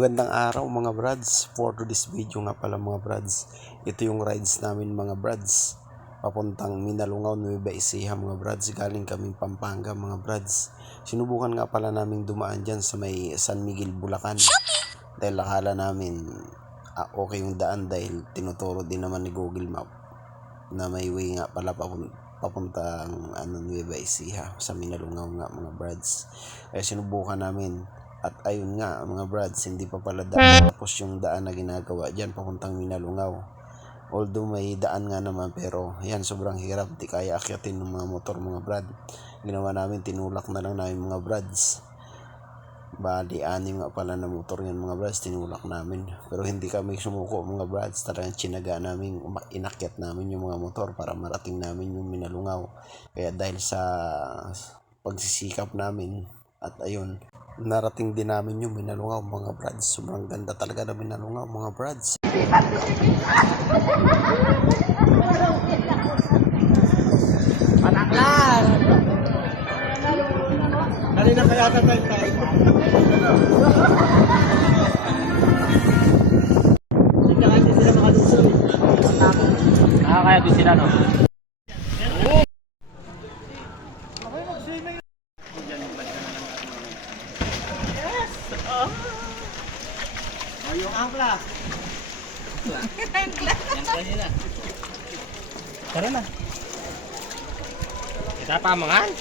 Magandang araw mga brads. For today's video nga pala mga brads, ito yung rides namin mga brads. Papuntang Minalungaw, Nueva Ecija mga brads. Galing kaming Pampanga mga brads. Sinubukan nga pala namin dumaan dyan sa may San Miguel, Bulacan. Dahil akala namin okay yung daan dahil tinuturo din naman ni Google Map na may way nga pala papuntang Nueva Ecija sa Minalungaw nga mga brads. Kaya sinubukan namin. At ayun nga mga brads, hindi pa pala daan tapos yung daan na ginagawa dyan papuntang Minalungaw. Although may daan nga naman, pero yan sobrang hirap, di kaya akyatin ng mga motor mga brad. Ginawa namin, tinulak na lang namin mga brads. Bali 6 nga pala na motor yan mga brads, tinulak namin. Pero hindi kami sumuko mga brads, talagang tsinaga namin, inakyat namin yung mga motor para marating namin yung Minalungaw. Kaya dahil sa pagsisikap namin at ayun, narating din namin yung Minalungaw mga brads. Sobrang ganda talaga ng Minalungaw mga brads. Panaklan! Kanina kaya tayo tayo. Sige, kasi sila makalusot. Kaya doon sila, no? Yung angkla. Angkla. Yan kanina. Tara na. Kita pa mangan.